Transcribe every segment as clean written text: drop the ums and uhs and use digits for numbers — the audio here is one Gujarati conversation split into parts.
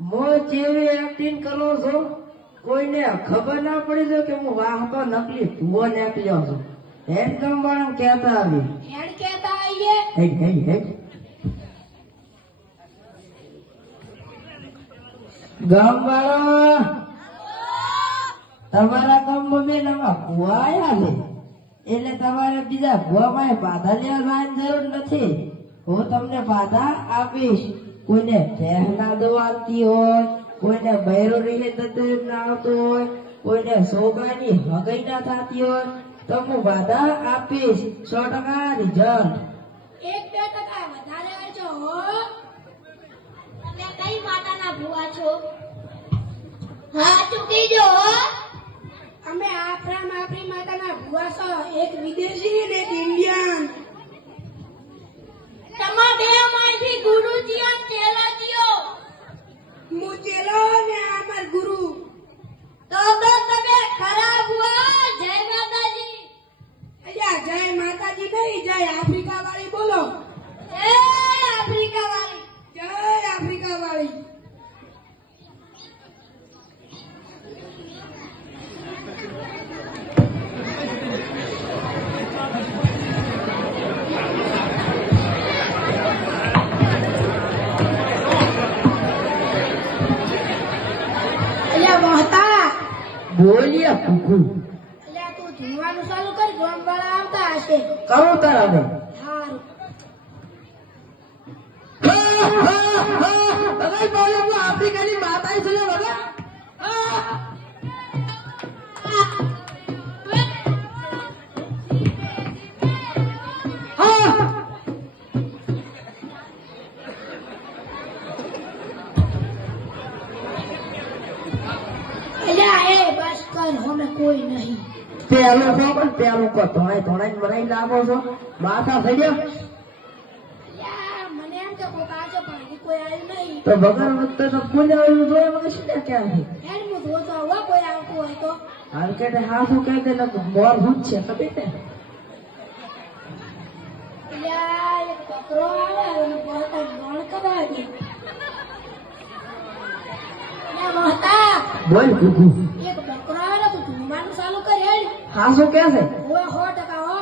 મો જેવી એક્ટિંગ કરો છો કોઈને ખબર ના પડી જો કે હું વાહતો નકલી ભૂવો નીકળ્યો છું. હેડ કામ વાળા કહેતા આવી હેડ કેતા આઈએ હેડ હેડ હેડ ગામ વાળા તમારા ગામમાં બેન આમાં ભૂવા આવ્યા છે એટલે તમારે બીજા ભૂવામાં બાધા લેવા જવાની જરૂર નથી. હું તમને બાધા આપીશ. કોઈને ભેહ ના દવાતી હોય, કોઈને બૈરો રહે તકલીફ ના આવતો હોય, કોઈને સોગાની હગઈ ના થતી હોય તો હું બાધા આપીશ. 100% રિઝલ્ટ. 1-2% વધારે આવજો હો. તમે કઈ માતાના ભુવા છો? હા ચૂકી જો. અમે આપણી માતાના ભુવા છો. એક વિદેશી ને એક ઇન્ડિયન. તમા બે મારથી ગુરુજી અને ચેલાજીઓ. હું ચેલો ને અમાર ગુરુ. તો તમે ખરા ભુવા. જય માતાજી. અલ્યા જય માતાજી નહીં, જય આફ્રિકા વાળી બોલો. જય આફ્રિકા વાળી. જય આફ્રિકા વાળી. બોલ્યા કુકુ. અલ્યા તું ધૂણવાનું ચાલુ કર, ગામવાળા આવતા હશે. કરું તારા હારું. આફ્રિકાની માતા છે ને બધા. અલ્યા એ બસ કર, હમે કોઈ નહીં. પેલું છો પણ પેલું કો ધોળાઈ મરાઈ લાગો છો. માથા થઈ ગયા અલ્યા મને એમ કે કોક આવશે પણ હજી કોઈ આવ્યું નહીં. તો વગર વખતે તો ફૂલે આવ્યું જોઈએ મને શું ક્યાં છે. હેડ હું જોતો આવું કોઈ આવતું હોય તો. હાલ કે હા શું કહે ને મોર હું જ છે ખબર ને. અલ્યા એક બકરો આવે અને બહતા ગણ કરાવે દે. અલ્યા બહતા બોલ કુકુ. એક બકરો આવે તો ધૂણવાનું ચાલુ કર હેડ. હા શું કે છે. ઓય 100% હો.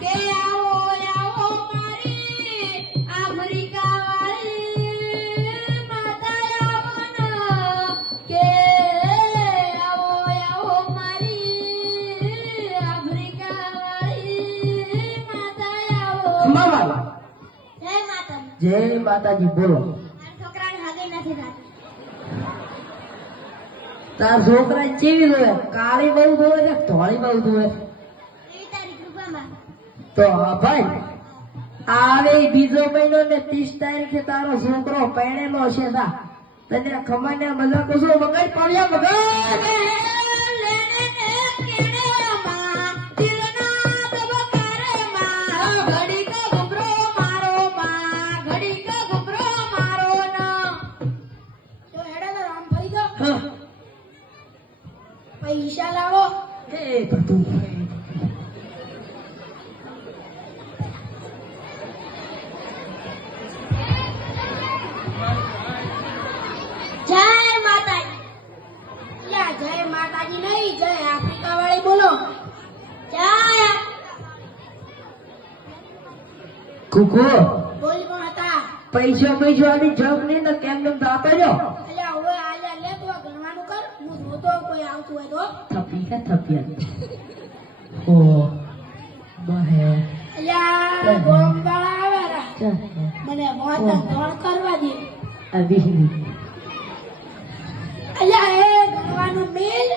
કે આવો આવો મારી આફ્રિકા વાળી માતા આવો કે આવો આવો મારી આફ્રિકા વાળી માતા આવો. મામા જય માતા. જય માતાજી બોલો. આ છોકરાને હગે નથી થતી. તાર છોકરા કેવી જોવે? કાળી બહુ જોવે ને ધોળી બહુ જોવે? એવી તારી કૃપામાં. તો હા ભાઈ આવે બીજો મહિનો ને 30 તારીખે તારો છોકરો પરણેલો છે. તા તને ખબર ને મજા કશો વગર પડ્યા વગર. તો હેડે તો રામ ફરી ગયો. પૈસા લાવો. હે બધું જય માતાજી. અલ્યા જય માતાજી નહીં, જય આફ્રિકા વાળી બોલો. જય કુકુ બોલ હતા. પૈસા આની જગ નહીં ને કેમ કેમ આપે જો. અલ્યા હવે આલ્યા લે તો ગણવાનું કર. હું જોતો કોઈ આવતું હોય તો. થપી કે થપિયા ઓ બહે અલ્યા ગોમવાળા આવે રા. મને મોટા ધોળ કરવા દે. અભી અલ્યા એ ગણવાનું મેલ